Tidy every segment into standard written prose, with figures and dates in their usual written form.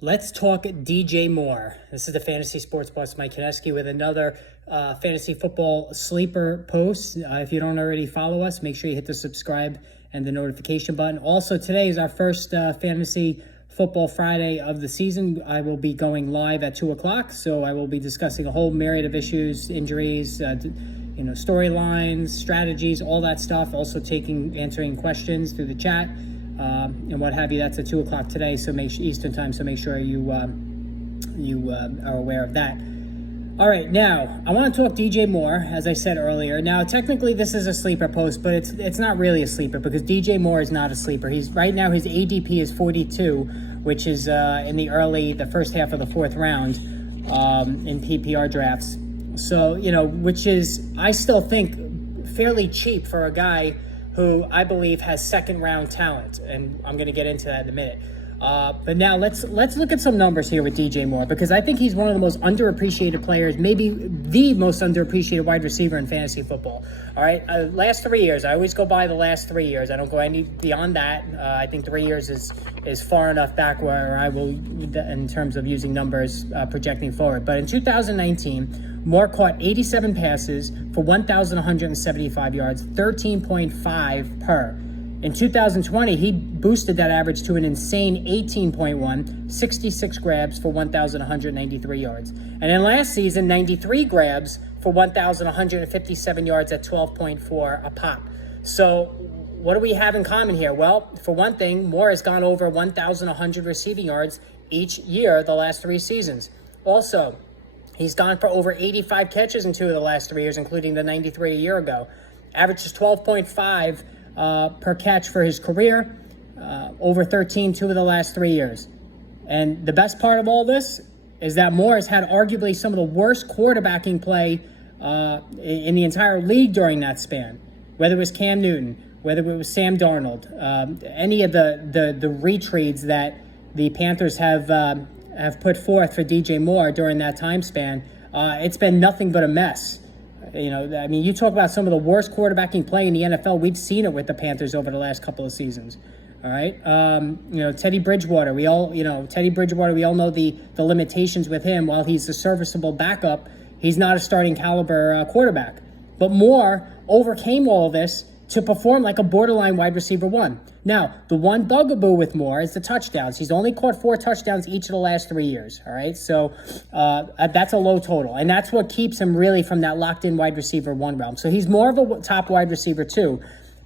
Let's talk DJ Moore. This is the Fantasy Sports Boss, Mike Kineski, with another fantasy football sleeper post. If you don't already follow us, make sure you hit the subscribe and the notification button. Also, today is our first Fantasy Football Friday of the season. I will be going live at 2 o'clock, so I will be discussing a whole myriad of issues, injuries, storylines, strategies, all that stuff. Also answering questions through the chat. And what have you. That's at 2 o'clock today, so Eastern time. So make sure you are aware of that. All right, now I want to talk DJ Moore, as I said earlier. Now, technically, this is a sleeper post, but it's not really a sleeper because DJ Moore is not a sleeper. He's right now his ADP is 42, which is in the first half of the fourth round in PPR drafts. So which is, I still think, fairly cheap for a guy who I believe has second round talent, and I'm going to get into that in a minute. But now let's look at some numbers here with DJ Moore, because I think he's one of the most underappreciated players, maybe the most underappreciated wide receiver in fantasy football. All right, last 3 years, I always go by the last 3 years. I don't go any beyond that. I think 3 years is far enough back where I will, in terms of using numbers, projecting forward. But in 2019, Moore caught 87 passes for 1,175 yards, 13.5 per. In 2020, he boosted that average to an insane 18.1, 66 grabs for 1,193 yards. And in last season, 93 grabs for 1,157 yards at 12.4 a pop. So what do we have in common here? Well, for one thing, Moore has gone over 1,100 receiving yards each year the last 3 seasons. Also, he's gone for over 85 catches in 2 of the last 3 years, including the 93 a year ago. Averages 12.5 per catch for his career, over 13 2 of the last 3 years. And the best part of all this is that Moore has had arguably some of the worst quarterbacking play in the entire league during that span. Whether it was Cam Newton, whether it was Sam Darnold, any of the retreats that the Panthers have put forth for DJ Moore during that time span, it's been nothing but a mess. You talk about some of the worst quarterbacking play in the NFL. We've seen it with the Panthers over the last couple of seasons. All right. Teddy Bridgewater, we all know the limitations with him. While he's a serviceable backup, he's not a starting caliber quarterback. But Moore overcame all of this to perform like a borderline wide receiver one. Now, the one bugaboo with Moore is the touchdowns. He's only caught 4 touchdowns each of the last 3 years, all right? So that's a low total, and that's what keeps him really from that locked-in wide receiver one realm. So he's more of a top wide receiver too,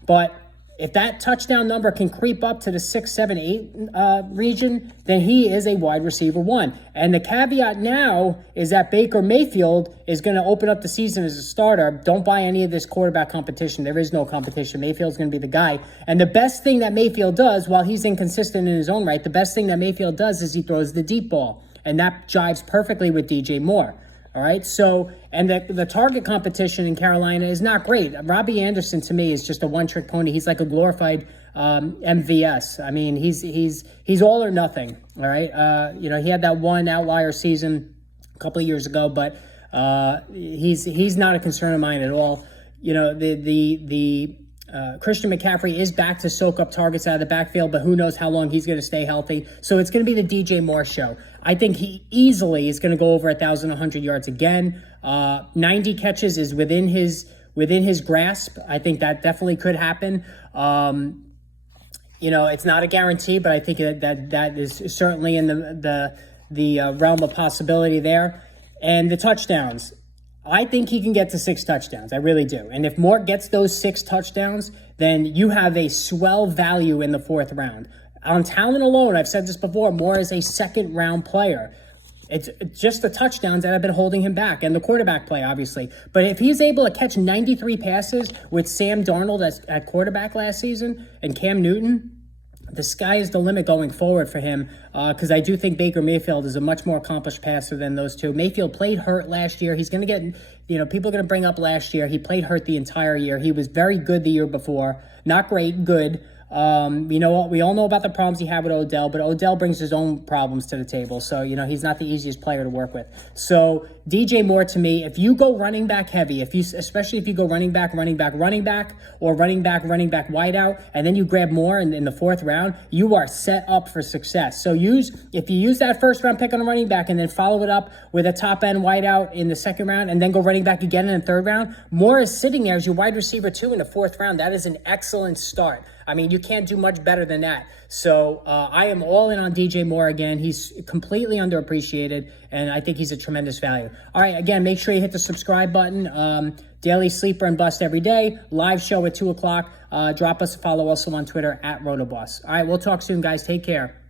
but if that touchdown number can creep up to the 6, 7, 8 region, then he is a wide receiver one. And the caveat now is that Baker Mayfield is going to open up the season as a starter. Don't buy any of this quarterback competition. There is no competition. Mayfield's going to be the guy. And the best thing that Mayfield does, while he's inconsistent in his own right, the best thing that Mayfield does is he throws the deep ball. And that jives perfectly with DJ Moore. All right, so, and the target competition in Carolina is not great. Robbie Anderson, to me, is just a one-trick pony. He's like a glorified MVS. I mean, he's all or nothing, all right? He had that one outlier season a couple of years ago, but he's not a concern of mine at all. Christian McCaffrey is back to soak up targets out of the backfield, but who knows how long he's going to stay healthy. So it's going to be the DJ Moore show. I think he easily is going to go over 1,100 yards again. 90 catches is within his grasp. I think that definitely could happen. It's not a guarantee, but I think that is certainly in the realm of possibility there. And the touchdowns, I think he can get to 6 touchdowns. I really do. And if Moore gets those 6 touchdowns, then you have a swell value in the 4th round. On talent alone, I've said this before, Moore is a second-round player. It's just the touchdowns that have been holding him back, and the quarterback play, obviously. But if he's able to catch 93 passes with Sam Darnold at quarterback last season and Cam Newton, the sky is the limit going forward for him, because I do think Baker Mayfield is a much more accomplished passer than those two. Mayfield played hurt last year. He's going to get, people are going to bring up last year. He played hurt the entire year. He was very good the year before. Not great, good. You know what? We all know about the problems he had with Odell, but Odell brings his own problems to the table. So, he's not the easiest player to work with. So DJ Moore, to me, if you go running back heavy, especially if you go running back, or running back, wide out, and then you grab Moore in the fourth round, you are set up for success. So if you use that first round pick on a running back and then follow it up with a top end wide out in the second round and then go running back again in the third round, Moore is sitting there as your wide receiver 2 in the fourth round. That is an excellent start. I mean, you can't do much better than that. So I am all in on DJ Moore again. He's completely underappreciated, and I think he's a tremendous value. All right, again, make sure you hit the subscribe button. Daily Sleeper and Bust every day. Live show at 2 o'clock. Drop us a follow also on Twitter at Rotoboss. All right, we'll talk soon, guys. Take care.